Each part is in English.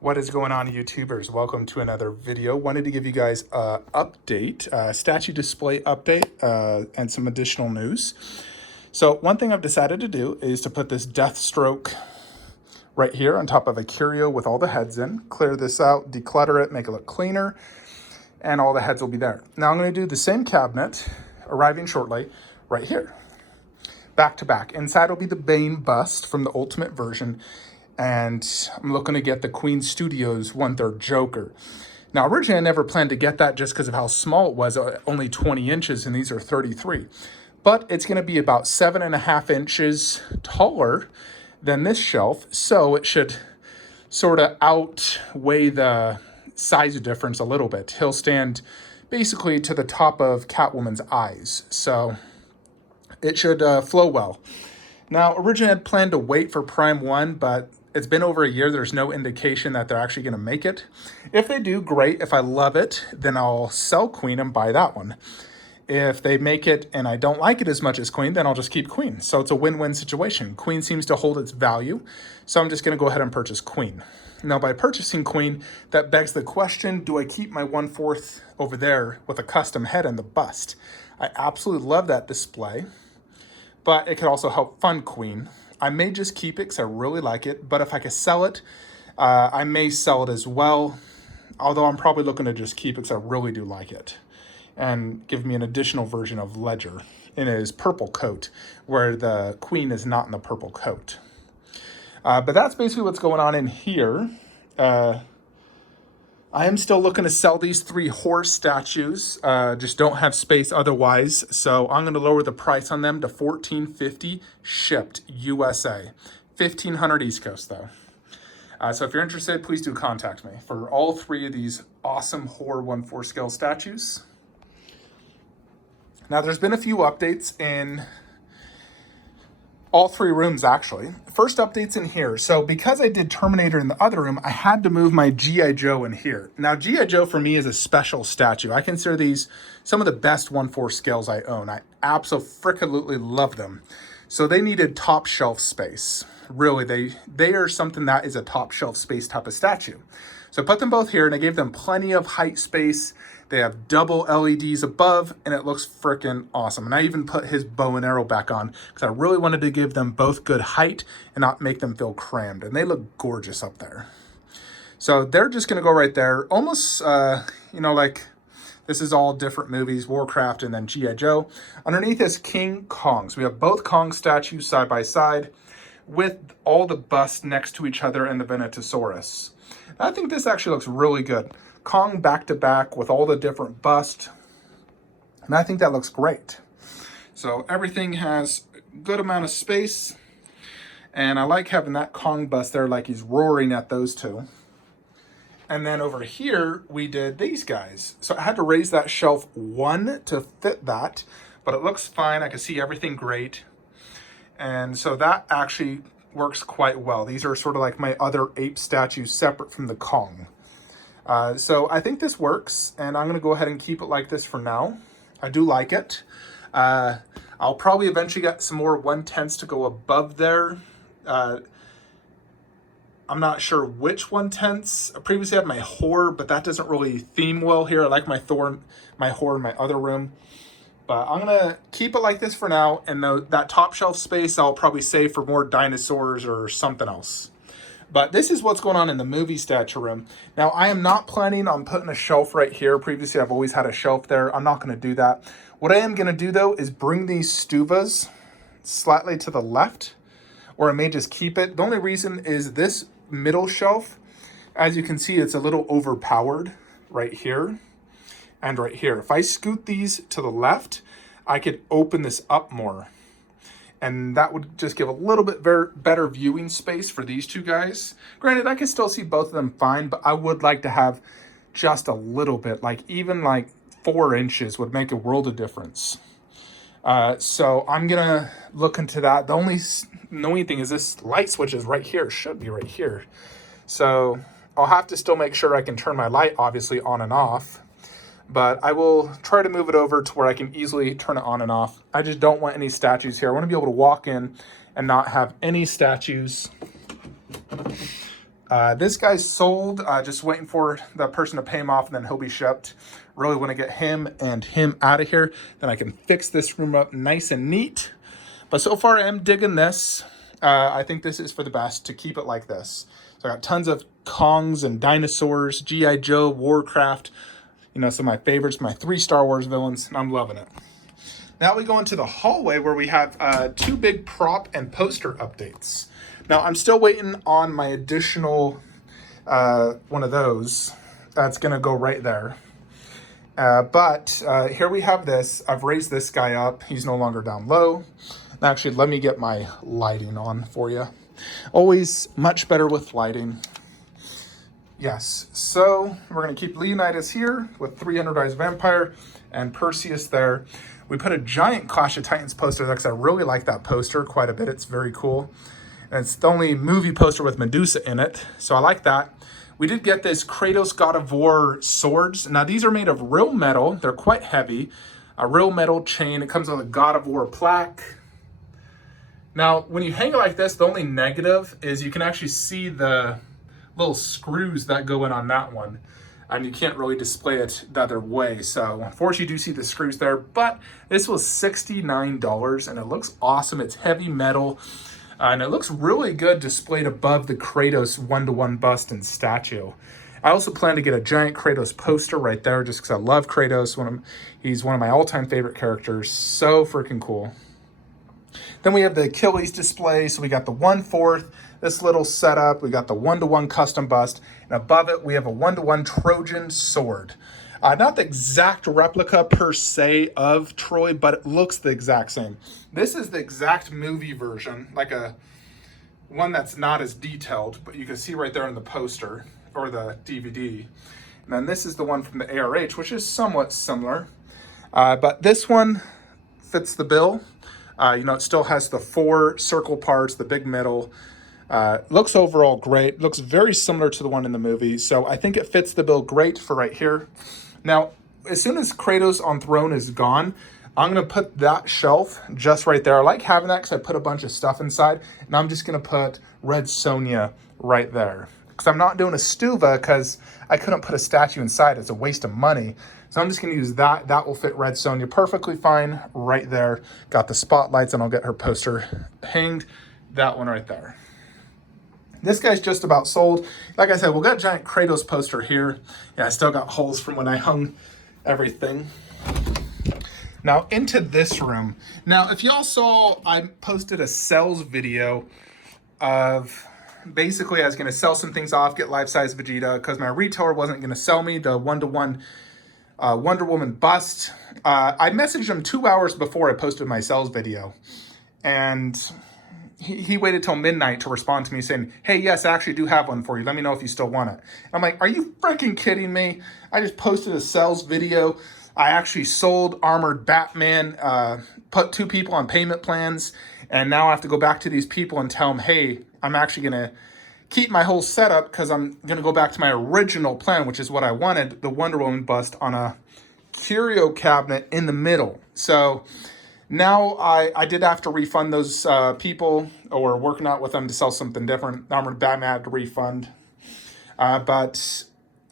What is going on, YouTubers? Welcome to another video. Wanted to give you guys an update, statue display update, and some additional news. So one thing I've decided to do is to put this Deathstroke right here on top of a curio with all the heads in, clear this out, declutter it, make it look cleaner, and all the heads will be there. Now I'm going to do the same cabinet, arriving shortly, right here, back to back. Inside will be the Bane bust from the Ultimate version, and I'm looking to get the Queen Studios 1/3 Joker. Now, originally I never planned to get that just because of how small it was, only 20 inches, and these are 33. But it's going to be about 7.5 inches taller than this shelf, so it should sort of outweigh the size difference a little bit. He'll stand basically to the top of Catwoman's eyes, so it should flow well. Now, originally I planned to wait for Prime 1, but it's been over a year. There's no indication that they're actually going to make it. If they do, great. If I love it, then I'll sell Queen and buy that one. If they make it and I don't like it as much as Queen, then I'll just keep Queen. So it's a win-win situation. Queen seems to hold its value, so I'm just going to go ahead and purchase Queen. Now, by purchasing Queen, that begs the question, do I keep my 1/4 over there with a custom head and the bust? I absolutely love that display, but it could also help fund Queen. I may just keep it because I really like it, but if I could sell it, I may sell it as well, although I'm probably looking to just keep it because I really do like it, and give me an additional version of Ledger in his purple coat, where the Queen is not in the purple coat. But that's basically what's going on in here. I am still looking to sell these 3 horse statues, just don't have space otherwise, so I'm going to lower the price on them to $14.50 shipped USA. $1,500 East Coast though. So if you're interested, please do contact me for all 3 of these awesome horror 1/4 scale statues. Now there's been a few updates in all 3 rooms, actually. First update's in here. So because I did Terminator in the other room, I had to move my G.I. Joe in here. Now, G.I. Joe for me is a special statue. I consider these some of the best 1/4 scales I own. I absolutely love them. So they needed top shelf space. Really, they are something that is a top shelf space type of statue. So I put them both here, and I gave them plenty of height space. They have double LEDs above, and it looks freaking awesome. And I even put his bow and arrow back on because I really wanted to give them both good height and not make them feel crammed. And they look gorgeous up there. So they're just going to go right there. Almost, like this is all different movies, Warcraft and then G.I. Joe. Underneath is King Kong. So we have both Kong statues side by side with all the busts next to each other and the Venetosaurus. I think this actually looks really good. Kong back to back with all the different busts, and I think that looks great. So everything has a good amount of space, and I like having that Kong bust there like he's roaring at those 2. And then over here, we did these guys. So I had to raise that shelf 1 to fit that, but it looks fine. I can see everything great. And so that actually works quite well. These are sort of like my other ape statues separate from the Kong. So I think this works, and I'm going to go ahead and keep it like this for now. I do like it. I'll probably eventually get some more 1/10s to go above there. I'm not sure which 1/10s. I previously had my horror, but that doesn't really theme well here. I like my horror in my other room. But I'm going to keep it like this for now, and that top shelf space I'll probably save for more dinosaurs or something else. But this is what's going on in the movie statue room. Now, I am not planning on putting a shelf right here. Previously, I've always had a shelf there. I'm not going to do that. What I am going to do, though, is bring these stuvas slightly to the left, or I may just keep it. The only reason is this middle shelf, as you can see, it's a little overpowered right here and right here. If I scoot these to the left, I could open this up more. And that would just give a little bit better viewing space for these 2 guys. Granted, I can still see both of them fine, but I would like to have just a little bit, like even like 4 inches would make a world of difference. So I'm going to look into that. The only thing is this light switch is right here. It should be right here. So I'll have to still make sure I can turn my light, obviously, on and off. But I will try to move it over to where I can easily turn it on and off. I just don't want any statues here. I want to be able to walk in and not have any statues This guy's sold, just waiting for the person to pay him off and then he'll be shipped. Really want to get him and him out of here. Then I can fix this room up nice and neat. But so far I am digging this. I think this is for the best to keep it like this. So I got tons of Kongs and dinosaurs, G.I. Joe, Warcraft, you know, some of my favorites, my 3 Star Wars villains, and I'm loving it. Now we go into the hallway where we have 2 big prop and poster updates. Now I'm still waiting on my additional one of those. That's gonna go right there. But here we have this. I've raised this guy up. He's no longer down low. Actually, let me get my lighting on for you. Always much better with lighting. Yes, so we're going to keep Leonidas here with 300 Eyes Vampire and Perseus there. We put a giant Clash of Titans poster there because I really like that poster quite a bit. It's very cool. And it's the only movie poster with Medusa in it, so I like that. We did get this Kratos God of War swords. Now, these are made of real metal. They're quite heavy. A real metal chain. It comes with a God of War plaque. Now, when you hang it like this, the only negative is you can actually see the little screws that go in on that one. And you can't really display it the other way. So, unfortunately, you do see the screws there. But this was $69, and it looks awesome. It's heavy metal. And it looks really good displayed above the Kratos 1-to-1 bust and statue. I also plan to get a giant Kratos poster right there just because I love Kratos. He's one of my all-time favorite characters. So freaking cool. Then we have the Achilles display. So we got the 1/4, this little setup. We got the 1-to-1 custom bust. And above it, we have a 1-to-1 Trojan sword. Not the exact replica per se of Troy, but it looks the exact same. This is the exact movie version, like a one that's not as detailed, but you can see right there in the poster or the DVD. And then this is the one from the ARH, which is somewhat similar. But this one fits the bill. You know, it still has the 4 circle parts, the big middle. Looks overall great. Looks very similar to the one in the movie. So I think it fits the bill great for right here. Now, as soon as Kratos on throne is gone, I'm going to put that shelf just right there. I like having that because I put a bunch of stuff inside. And I'm just going to put Red Sonja right there. Because I'm not doing a Stuva because I couldn't put a statue inside. It's a waste of money. So I'm just going to use that. That will fit Red Sonja perfectly fine right there. Got the spotlights, and I'll get her poster hanged. That one right there. This guy's just about sold. Like I said, we'll get a giant Kratos poster here. Yeah, I still got holes from when I hung everything. Now into this room. Now, if y'all saw, I posted a sales video of basically I was going to sell some things off, get life-size Vegeta, because my retailer wasn't going to sell me the 1-to-1 Wonder Woman bust. I messaged him 2 hours before I posted my sales video. And he waited till midnight to respond to me saying, hey, yes, I actually do have one for you. Let me know if you still want it. I'm like, are you freaking kidding me? I just posted a sales video. I actually sold Armored Batman, put 2 people on payment plans, and now I have to go back to these people and tell them, hey, I'm actually going to keep my whole setup because I'm going to go back to my original plan, which is what I wanted, the Wonder Woman bust on a curio cabinet in the middle. So now I did have to refund those people, or working out with them to sell something different. Armored Batman had to refund. But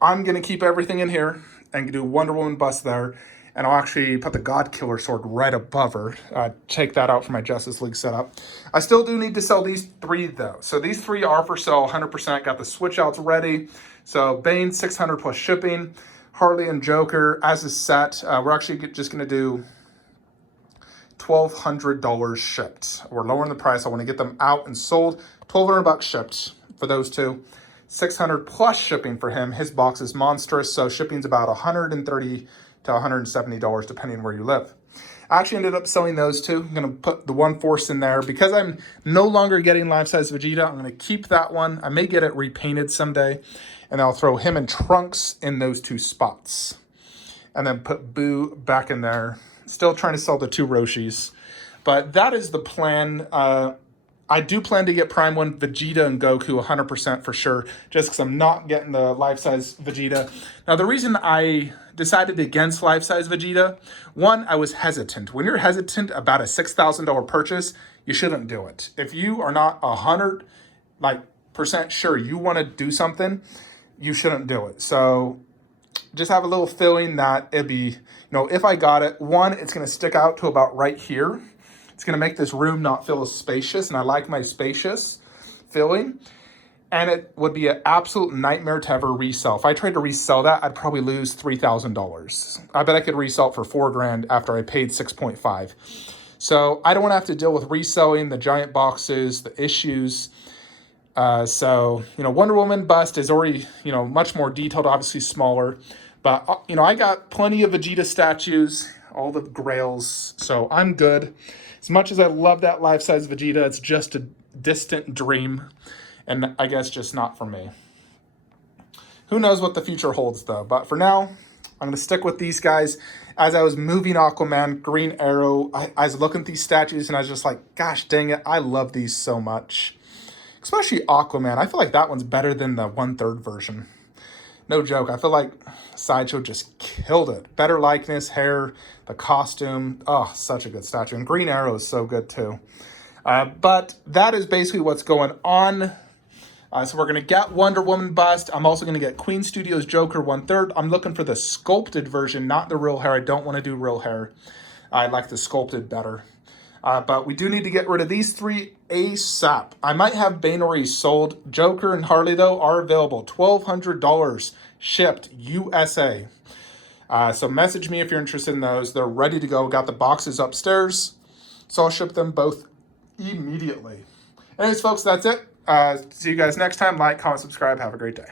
I'm going to keep everything in here and do Wonder Woman bust there. And I'll actually put the God Killer sword right above her. Take that out for my Justice League setup. I still do need to sell these 3, though. So these 3 are for sale 100%. Got the switch outs ready. So Bane, 600 plus shipping. Harley and Joker as a set. We're actually just going to do $1,200 shipped. We're lowering the price. I want to get them out and sold. $1,200 shipped for those 2. 600 plus shipping for him. His box is monstrous, so shipping's about $130 to $170 depending where you live. I actually ended up selling those 2. I'm going to put the 1/4 in there because I'm no longer getting life-size Vegeta. I'm going to keep that one. I may get it repainted someday, and I'll throw him and Trunks in those 2 spots. And then put Boo back in there. Still trying to sell the 2 Roshis. But that is the plan. I do plan to get Prime 1 Vegeta and Goku 100% for sure, just because I'm not getting the life-size Vegeta. Now, the reason I decided against life-size Vegeta, one, I was hesitant. When you're hesitant about a $6,000 purchase, you shouldn't do it. If you are not 100, like sure you want to do something, you shouldn't do it. So just have a little feeling that it'd be, if I got it, one, it's going to stick out to about right here. It's going to make this room not feel as spacious, and I like my spacious feeling. And it would be an absolute nightmare to ever resell. If I tried to resell that, I'd probably lose $3,000. I bet I could resell it for $4,000 after I paid 6.5. So I don't want to have to deal with reselling the giant boxes, the issues. So Wonder Woman bust is already, much more detailed, obviously smaller. But, I got plenty of Vegeta statues, all the grails, so I'm good. As much as I love that life-size Vegeta, it's just a distant dream. And I guess just not for me. Who knows what the future holds, though. But for now, I'm going to stick with these guys. As I was moving Aquaman, Green Arrow, I was looking at these statues, and I was just like, gosh dang it, I love these so much. Especially Aquaman. I feel like that one's better than the 1/3 version. No joke. I feel like Sideshow just killed it. Better likeness, hair, the costume. Oh, such a good statue. And Green Arrow is so good, too. But that is basically what's going on. So we're going to get Wonder Woman bust. I'm also going to get Queen Studios Joker 1/3. I'm looking for the sculpted version, not the real hair. I don't want to do real hair. I like the sculpted better. But we do need to get rid of these three ASAP. I might have Bane already sold. Joker and Harley, though, are available. $1,200 shipped USA. So message me if you're interested in those. They're ready to go. Got the boxes upstairs. So I'll ship them both immediately. Anyways, folks, that's it. See you guys next time. Like, comment, subscribe. Have a great day.